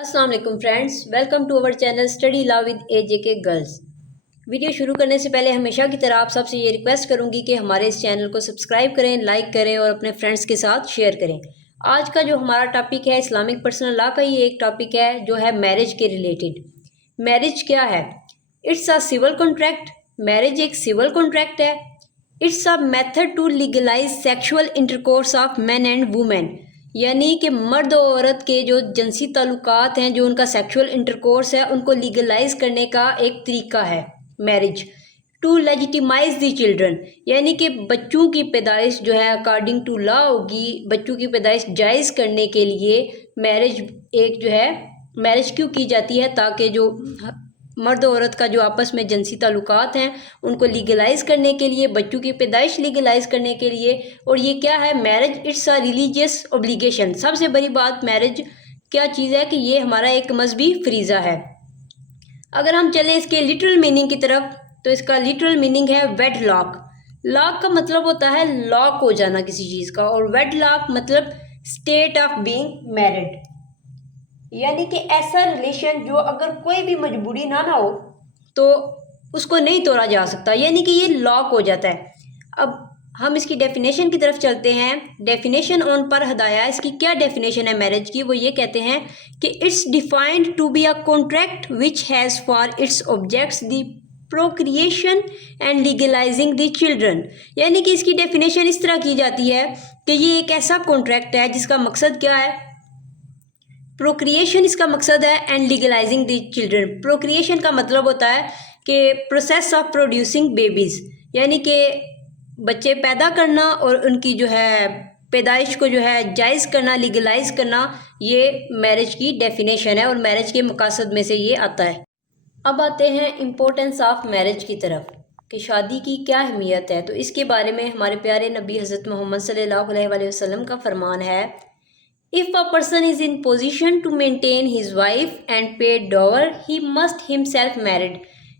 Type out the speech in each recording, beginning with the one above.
अस्सलाम वालेकुम friends, welcome to our channel study law with AJK girls. Video शुरू करने से पहले हमेशा की तरह आप सबसे ये रिक्वेस्ट करूंगी कि हमारे इस चैनल को सब्सक्राइब करें, लाइक करें और अपने फ्रेंड्स के साथ शेयर करें। आज का जो हमारा टॉपिक है इस्लामिक पर्सनल लॉ का, ये एक टॉपिक है जो है मैरिज के रिलेटेड। मैरिज क्या है? It's a civil contract. Marriage एक सिविल कॉन्ट्रैक्ट है। It's a method to legalise sexual intercourse of man and women, यानी कि मर्द और औरत के जो जिनसी ताल्लुकात हैं, जो उनका सेक्सुअल इंटरकोर्स है, उनको लीगलाइज करने का एक तरीका है marriage. To legitimise the children, यानी कि बच्चों की पैदाइश जो है अकॉर्डिंग टू लॉ होगी। बच्चों की पैदाइश जायज़ करने के लिए मैरिज एक जो है मैरिज क्यों की जाती है, ताकि जो मर्द औरत का जो आपस में जिनसी ताल्लुकात हैं उनको लीगलाइज करने के लिए, बच्चों की पैदाइश लीगलाइज करने के लिए। और ये क्या है? Marriage it's a religious obligation. सबसे बड़ी बात मैरिज क्या चीज़ है कि ये हमारा एक मजहबी फरीज़ा है। अगर हम चलें इसके लिटरल मीनिंग की तरफ, तो इसका लिटरल मीनिंग है वेड लॉक। लॉक का मतलब होता है लॉक हो जाना किसी चीज़ का, और वेड लॉक मतलब स्टेट ऑफ बीइंग मैरिड, यानी कि ऐसा रिलेशन जो अगर कोई भी मजबूरी ना हो तो उसको नहीं तोड़ा जा सकता, यानी कि ये लॉक हो जाता है। अब हम इसकी डेफिनेशन की तरफ चलते हैं। डेफिनेशन ऑन पर हदाया, इसकी क्या डेफिनेशन है मैरिज की? वो ये कहते हैं कि it's defined to be a contract which has for its objects the procreation and legalising the children, यानी कि इसकी डेफिनेशन इस तरह की जाती है कि ये एक ऐसा कॉन्ट्रैक्ट है जिसका मकसद क्या है? प्रोक्रिएशन इसका मकसद है, and legalising the children. Procreation का मतलब होता है कि प्रोसेस ऑफ प्रोड्यूसिंग बेबीज़, यानी कि बच्चे पैदा करना और उनकी जो है पैदाइश को जो है जायज़ करना, लीगलाइज करना, ये मैरिज की डेफिनेशन है और मैरिज के मकसद में से ये आता है। अब आते हैं इम्पोर्टेंस ऑफ मैरिज की तरफ कि शादी की क्या अहमियत है। तो इसके बारे में हमारे प्यारे नबी हज़रत मोहम्मद सल्लल्लाहु अलैहि वसल्लम का फरमान है, If a person is in position to maintain his wife and pay dower, he must himself married,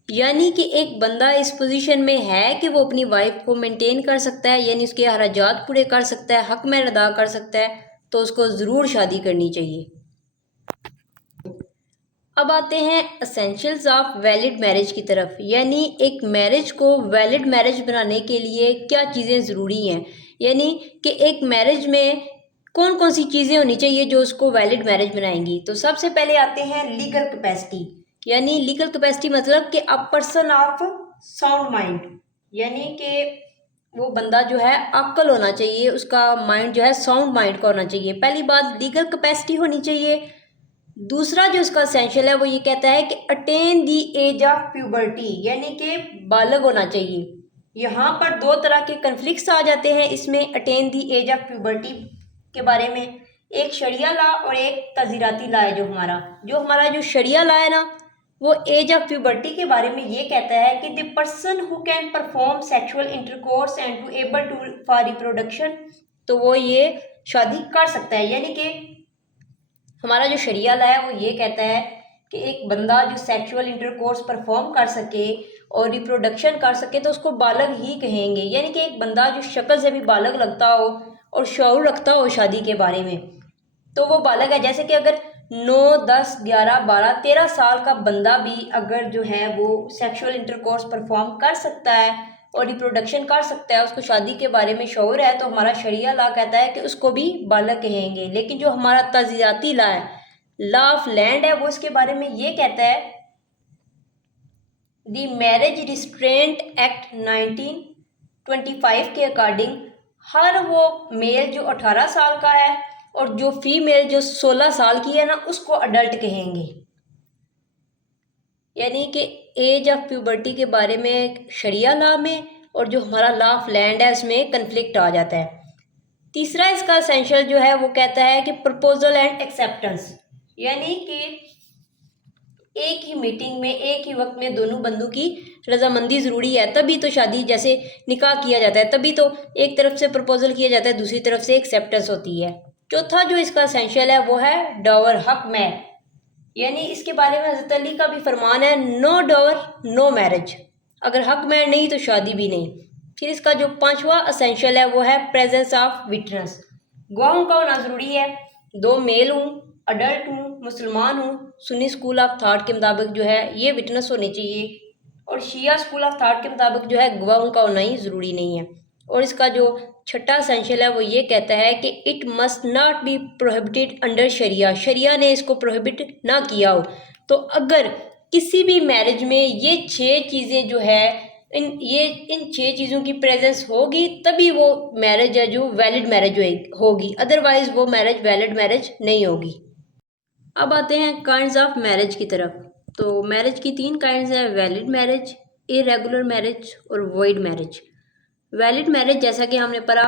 यानी कि एक बंदा इस पोजीशन में है कि वो अपनी वाइफ को मेंटेन कर सकता है, यानी उसके अखराजात पूरे कर सकता है, हक में अदा कर सकता है, तो उसको ज़रूर शादी करनी चाहिए। अब आते हैं असेंशियल्स ऑफ वैलिड मैरिज की तरफ, यानी एक मैरिज को वैलिड मैरिज बनाने के लिए क्या चीज़ें ज़रूरी हैं, यानी कि एक मैरिज में कौन कौन सी चीज़ें होनी चाहिए जो उसको वैलिड मैरिज बनाएंगी। तो सबसे पहले आते हैं लीगल कैपेसिटी, यानी लीगल कैपेसिटी मतलब कि a person of sound mind, यानी कि वो बंदा जो है अक्ल होना चाहिए, उसका माइंड जो है साउंड माइंड का होना चाहिए। पहली बात लीगल कैपेसिटी होनी चाहिए। दूसरा जो इसका एसेंशियल है वो ये कहता है कि attain the age of puberty, यानी कि बालग होना चाहिए। यहाँ पर दो तरह के कन्फ्लिक्ट्स आ जाते हैं इसमें attain the age of puberty के बारे में। एक शरिया लॉ और एक तज़ीराती लॉ है। जो हमारा जो शरिया लॉ है ना, वो एज ऑफ प्यूबर्टी के बारे में ये कहता है कि the person who can perform sexual intercourse and to able to for reproduction, तो वो ये शादी कर सकता है। यानी कि हमारा जो शरिया लॉ है वो ये कहता है कि एक बंदा जो सेक्सुअल इंटरकोर्स परफॉर्म कर सके और रिप्रोडक्शन कर सके तो उसको बालग ही कहेंगे, यानी कि एक बंदा जो शक्ल से भी बालग लगता हो और शऊर रखता हो शादी के बारे में, तो वो बालग है। जैसे कि अगर 9, 10, 11, 12, 13 साल का बंदा भी अगर जो है वो सेक्सुअल इंटरकोर्स परफॉर्म कर सकता है और रिप्रोडक्शन कर सकता है, उसको शादी के बारे में शऊर है, तो हमारा शरिया लॉ कहता है कि उसको भी बालग कहेंगे। लेकिन जो हमारा तज़ीराती लॉ है, लॉ ऑफ लैंड है, वो इसके बारे में ये कहता है दी मैरिज रिस्ट्रेंट एक्ट 1925 के अकॉर्डिंग हर वो मेल जो 18 साल का है और जो फीमेल जो 16 साल की है ना, उसको अडल्ट कहेंगे। यानी कि एज ऑफ प्यूबर्टी के बारे में शरिया लॉ में और जो हमारा लॉ ऑफ लैंड है उसमें कन्फ्लिक्ट आ जाता है। तीसरा इसका एसेंशियल जो है वो कहता है कि प्रपोजल एंड एक्सेप्टेंस, यानी कि एक ही मीटिंग में एक ही वक्त में दोनों बंदों की रजामंदी ज़रूरी है, तभी तो शादी जैसे निकाह किया जाता है, तभी तो एक तरफ से प्रपोजल किया जाता है, दूसरी तरफ से एक्सेप्टेंस होती है। चौथा जो इसका एसेंशियल है वो है डॉवर, हक में, यानी इसके बारे में हज़रत अली का भी फरमान है, नो डॉवर नो मैरिज, अगर हक में नहीं तो शादी भी नहीं। फिर इसका जो पांचवा एसेंशियल है वो है प्रेजेंस ऑफ विटनेस, गवाहों का होना ज़रूरी है, 2 मेल हों अडल्ट हूँ, मुसलमान हूँ, सुन्नी स्कूल ऑफ थाट के मुताबिक जो है ये विटनेस होनी चाहिए, और शिया स्कूल ऑफ थाट के मुताबिक जो है गवाहों का होना ही ज़रूरी नहीं है। और इसका जो छठा एसेंशियल है वो ये कहता है कि it must not be prohibited under sharia, शरिया ने इसको प्रोहिबिट ना किया हो। तो अगर किसी भी मैरिज में ये 6 चीज़ें जो है इन 6 चीज़ों की प्रेजेंस होगी तभी वो मैरिज है जो वैलिड मैरिज होगी, अदरवाइज वो मैरिज वैलिड मैरिज नहीं होगी। अब आते हैं काइंड्स ऑफ मैरिज की तरफ। तो मैरिज की 3 काइंड्स हैं, वैलिड मैरिज, इरेगुलर मैरिज और वॉइड मैरिज। वैलिड मैरिज जैसा कि हमने पढ़ा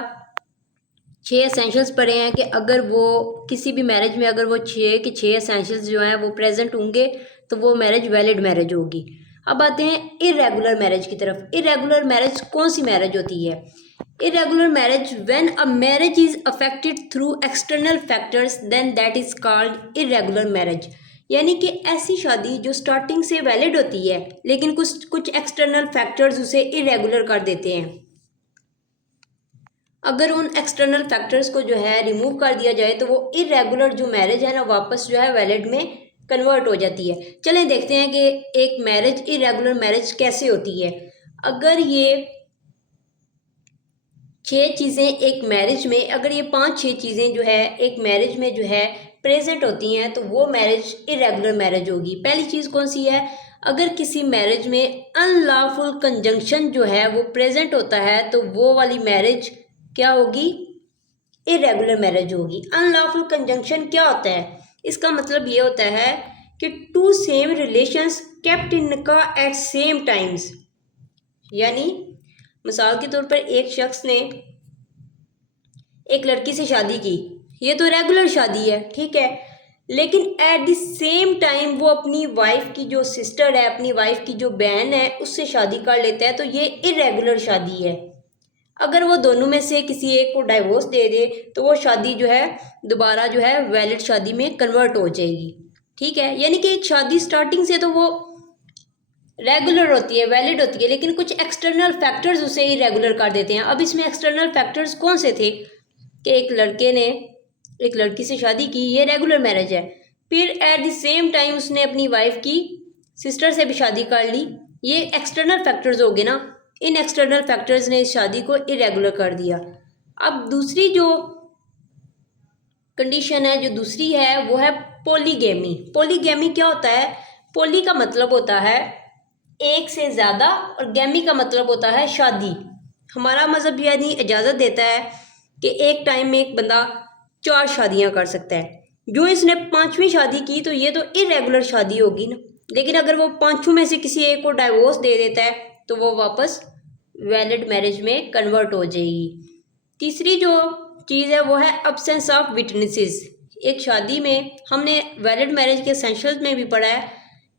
6 एसेंशियल्स पढ़े हैं कि अगर वो किसी भी मैरिज में अगर वो 6 के 6 एसेंशियल्स जो हैं वो प्रेजेंट होंगे तो वो मैरिज वैलिड मैरिज होगी। अब आते हैं इरेगुलर मैरिज की तरफ। इरेगुलर मैरिज कौन सी मैरिज होती है? Irregular marriage, when a marriage is affected through external factors, then that is called irregular marriage। यानी कि ऐसी शादी जो स्टार्टिंग से वैलिड होती है लेकिन कुछ एक्सटर्नल फैक्टर्स उसे इरेगुलर कर देते हैं। अगर उन एक्सटर्नल फैक्टर्स को जो है रिमूव कर दिया जाए तो वो इरेगुलर जो मैरिज है ना वापस जो है वैलिड में कन्वर्ट हो जाती है। चलें देखते हैं कि एक मैरिज इरेगुलर मैरिज कैसे होती है। अगर ये 6 चीज़ें एक मैरिज में, अगर ये 5-6 चीज़ें जो है एक मैरिज में जो है प्रेजेंट होती हैं तो वो मैरिज इरेगुलर मैरिज होगी। पहली चीज़ कौन सी है? अगर किसी मैरिज में अनलॉफुल कंजंक्शन जो है वो प्रेजेंट होता है तो वो वाली मैरिज क्या होगी? इरेगुलर मैरिज होगी। अनलॉफुल कंजंक्शन क्या होता है? इसका मतलब ये होता है कि 2 सेम रिलेशंस केप्ट इन निकाह एट सेम टाइम्स। यानी मिसाल के तौर पर एक शख्स ने एक लड़की से शादी की, ये तो रेगुलर शादी है, ठीक है, लेकिन एट द सेम टाइम वो अपनी वाइफ की जो सिस्टर है, अपनी वाइफ की जो बहन है, उससे शादी कर लेता है, तो ये इरेगुलर शादी है। अगर वो दोनों में से किसी एक को डाइवोर्स दे दे तो वो शादी जो है दोबारा जो है वैलिड शादी में कन्वर्ट हो जाएगी, ठीक है। यानी कि एक शादी स्टार्टिंग से तो वो रेगुलर होती है, वैलिड होती है, लेकिन कुछ एक्सटर्नल फैक्टर्स उसे इरेगुलर कर देते हैं। अब इसमें एक्सटर्नल फैक्टर्स कौन से थे कि एक लड़के ने एक लड़की से शादी की, ये रेगुलर मैरिज है, फिर एट द सेम टाइम उसने अपनी वाइफ की सिस्टर से भी शादी कर ली, ये एक्सटर्नल फैक्टर्स हो गए ना। इन एक्सटर्नल फैक्टर्स ने इस शादी को इरेगुलर कर दिया। अब दूसरी जो कंडीशन है, जो दूसरी है, वो है पॉलीगैमी। पॉलीगैमी क्या होता है? पॉली का मतलब होता है एक से ज़्यादा और गैमी का मतलब होता है शादी। हमारा मज़हब यानी इजाज़त देता है कि एक टाइम में एक बंदा 4 शादियां कर सकता है। जो इसने 5वीं शादी की तो ये तो इरेगुलर शादी होगी ना, लेकिन अगर वो 5 में से किसी एक को डाइवोर्स दे देता है तो वो वापस वैलिड मैरिज में कन्वर्ट हो जाएगी। तीसरी जो चीज़ है वो है अब्सेंस ऑफ विटनेसेस। एक शादी में हमने वैलिड मैरिज के एसेंशियल्स में भी पढ़ा है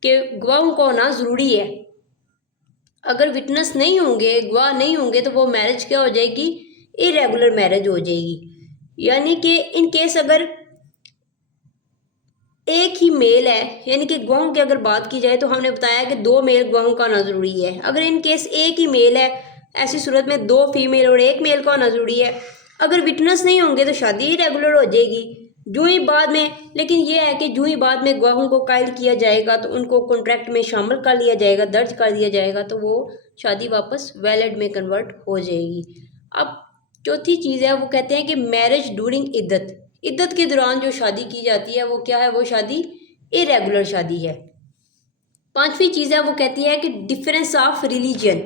कि गवाहों का होना ज़रूरी है। अगर विटनेस नहीं होंगे, गवाह नहीं होंगे, तो वो मैरिज क्या हो जाएगी? इरेगुलर मैरिज हो जाएगी। यानी कि इन केस अगर एक ही मेल है, यानी कि गवाहों की अगर बात की जाए तो हमने बताया कि 2 मेल गवाहों का होना ज़रूरी है। अगर इन केस एक ही मेल है, ऐसी सूरत में 2 फीमेल और 1 मेल का होना ज़रूरी है। अगर विटनेस नहीं होंगे तो शादी इरेगुलर हो जाएगी। जो ही बाद में, लेकिन ये है कि जो ही बाद में गवाहों को कायल किया जाएगा तो उनको कॉन्ट्रैक्ट में शामिल कर लिया जाएगा, दर्ज कर दिया जाएगा, तो वो शादी वापस वैलिड में कन्वर्ट हो जाएगी। अब चौथी चीज़ है वो कहते हैं कि मैरिज ड्यूरिंग इद्दत। इद्दत के दौरान जो शादी की जाती है वो क्या है? वो शादी इरेगुलर शादी है। 5वीं चीज़ है वो कहती है कि डिफरेंस ऑफ रिलीजन,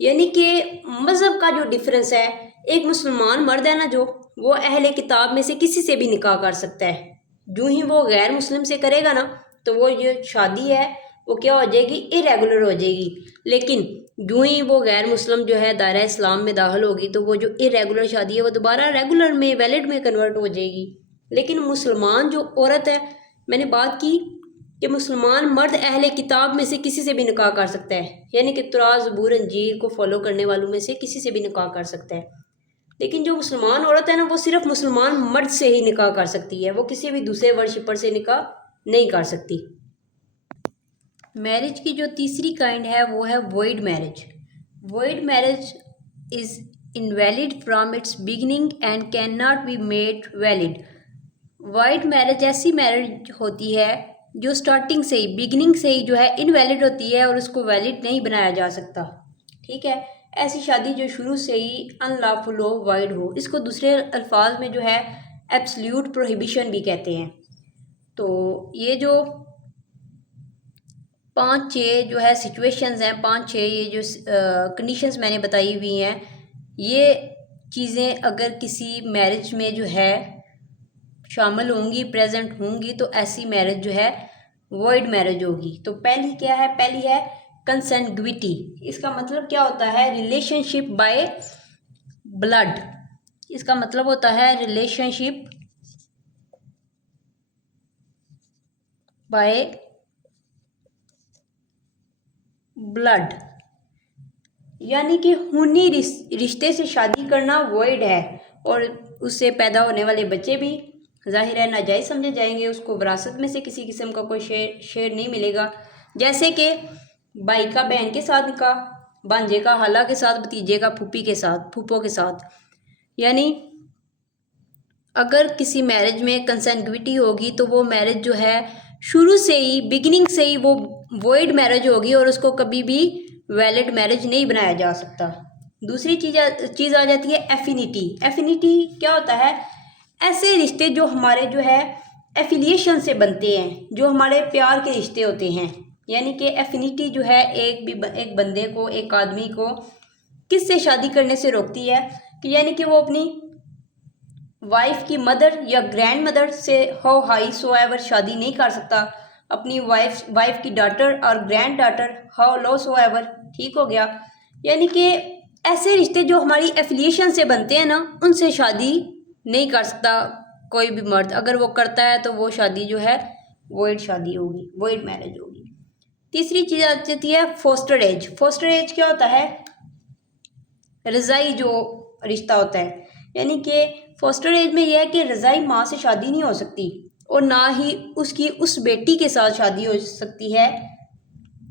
यानी कि मज़हब का जो डिफरेंस है। एक मुसलमान मर्द है ना, जो वो अहले किताब में से किसी से भी निकाह कर सकता है। जो ही वो गैर मुस्लिम से करेगा ना तो वो जो शादी है वो क्या हो जाएगी? इरेगुलर हो जाएगी। लेकिन जो ही वो गैर मुस्लिम जो है दायरा इस्लाम में दाखिल होगी तो वो जो इरेगुलर शादी है वो दोबारा रेगुलर में, वैलिड में कन्वर्ट हो जाएगी। लेकिन मुसलमान जो औरत है, मैंने बात की कि मुसलमान मर्द अहले किताब में से किसी से भी निकाह कर सकता है, यानी कि तौरात, ज़बूर, इंजील को फॉलो करने वालों में से किसी से भी निकाह कर सकता है। लेकिन जो मुसलमान औरत है ना, वो सिर्फ मुसलमान मर्द से ही निकाह कर सकती है, वो किसी भी दूसरे वर्शिपर से निकाह नहीं कर सकती। मैरिज की जो तीसरी काइंड है वो है void marriage. Void marriage is invalid from its beginning and can not be made valid. Wide marriage ऐसी मैरिज होती है जो स्टार्टिंग से ही, बिगिनिंग से ही जो है इनवैलिड होती है और उसको वैलिड नहीं बनाया जा सकता। ठीक है, ऐसी शादी जो शुरू से ही अनलॉफुल हो, वाइड हो, इसको दूसरे अल्फाज में जो है एब्सोल्यूट प्रोहिबिशन भी कहते हैं। तो ये जो 5-6 जो है सिचुएशंस हैं, 5-6 ये जो कंडीशंस मैंने बताई हुई हैं, ये चीज़ें अगर किसी मैरिज में जो है शामिल होंगी, प्रेजेंट होंगी, तो ऐसी मैरिज जो है वॉइड मैरिज होगी। तो पहली क्या है? पहली है कंसेंग्विटी। इसका मतलब क्या होता है? Relationship by blood. इसका मतलब होता है रिलेशनशिप बाय ब्लड, यानी कि खूनी रिश्ते से शादी करना वॉइड है और उससे पैदा होने वाले बच्चे भी जाहिर है नाजायज़ समझे जाएंगे, उसको विरासत में से किसी किस्म का कोई शेयर नहीं मिलेगा। जैसे कि भाई का बहन के साथ निकाह, भांजे का हाला के साथ, भतीजे का फूफी के साथ, फूफो के साथ। यानी अगर किसी मैरिज में कंसेंग्विटी होगी तो वो मैरिज जो है शुरू से ही, बिगिनिंग से ही वो वॉइड मैरिज होगी और उसको कभी भी वैलिड मैरिज नहीं बनाया जा सकता। दूसरी चीज़ आ जाती है एफिनिटी। एफिनिटी क्या होता है? ऐसे रिश्ते जो हमारे जो है एफिलिएशन से बनते हैं, जो हमारे प्यार के रिश्ते होते हैं। यानी कि एफिनिटी जो है एक बंदे को, एक आदमी को किससे शादी करने से रोकती है कि यानी कि वो अपनी वाइफ की मदर या ग्रैंड मदर से हाउ हाई सो एवर शादी नहीं कर सकता, अपनी वाइफ की डॉटर और grand daughter how low so ever. ठीक हो गया? यानी कि ऐसे रिश्ते जो हमारी एफिलिएशन से बनते हैं ना, उनसे शादी नहीं कर सकता कोई भी मर्द। अगर वो करता है तो वो शादी जो है वॉइड शादी होगी, वॉइड मैरिज होगी। तीसरी चीज़ आ जाती है फोस्टर एज। फोस्टर एज क्या होता है? रज़ाई जो रिश्ता होता है, यानी कि फोस्टर एज में यह है कि रज़ाई माँ से शादी नहीं हो सकती और ना ही उसकी उस बेटी के साथ शादी हो सकती है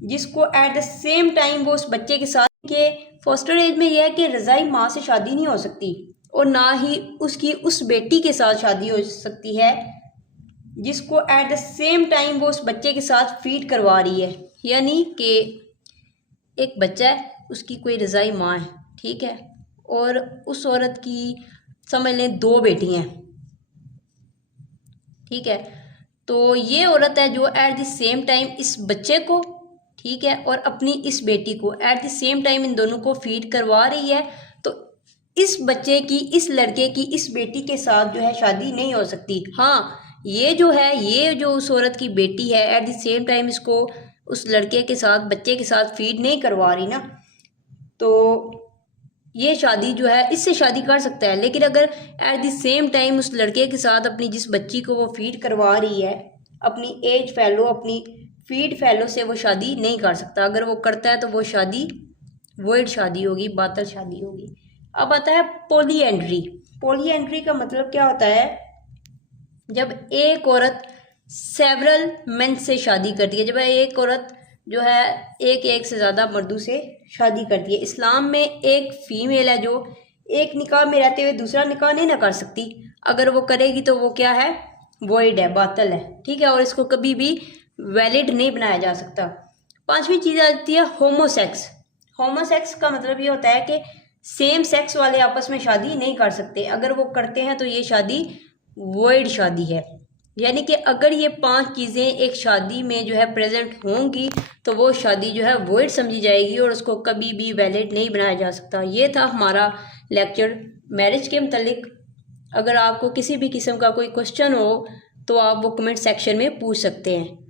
जिसको एट द सेम टाइम वो उस बच्चे के साथ। के फोस्टर एज में यह है कि रज़ाई माँ से शादी नहीं हो सकती और ना ही उसकी उस बेटी के साथ शादी हो सकती है जिसको एट द सेम टाइम वो उस बच्चे के साथ फीड करवा रही है। यानी कि एक बच्चा है, उसकी कोई रज़ाई माँ है, ठीक है, और उस औरत की समझ लें 2 बेटी हैं, ठीक है। तो ये औरत है जो एट द सेम टाइम इस बच्चे को, ठीक है, और अपनी इस बेटी को at the same time in दोनों को फीड करवा रही है। तो इस बच्चे की, इस लड़के की इस बेटी के साथ जो है शादी नहीं हो सकती। हाँ, ये जो है, ये जो उस औरत की बेटी है एट द सेम टाइम इसको उस लड़के के साथ, बच्चे के साथ फीड नहीं करवा रही ना, तो ये शादी जो है इससे शादी कर सकता है। लेकिन अगर एट द सेम टाइम उस लड़के के साथ अपनी जिस बच्ची को वो फीड करवा रही है, अपनी एज फेलो, अपनी फीड फेलो से वो शादी नहीं कर सकता। अगर वो करता है तो वो शादी वॉइड शादी होगी, बातल शादी होगी। अब आता है पॉलीएंड्री। पॉलीएंड्री का मतलब क्या होता है? जब एक औरत सेवरल मेन से शादी करती है, जब एक औरत जो है एक से ज़्यादा मर्दों से शादी करती है। इस्लाम में एक फ़ीमेल है जो एक निकाह में रहते हुए दूसरा निकाह नहीं ना कर सकती। अगर वो करेगी तो वो क्या है? वॉइड है, बातल है, ठीक है, और इसको कभी भी वैलिड नहीं बनाया जा सकता। 5वीं चीज़ आती है होमोसेक्स। होमोसेक्स का मतलब ये होता है कि सेम सेक्स वाले आपस में शादी नहीं कर सकते। अगर वो करते हैं तो ये शादी वॉइड शादी है। यानी कि अगर ये 5 चीज़ें एक शादी में जो है प्रेजेंट होंगी तो वो शादी जो है वॉइड समझी जाएगी और उसको कभी भी वैलिड नहीं बनाया जा सकता। ये था हमारा लेक्चर मैरिज के मतलब। अगर आपको किसी भी किस्म का कोई क्वेश्चन हो तो आप वो कमेंट सेक्शन में पूछ सकते हैं।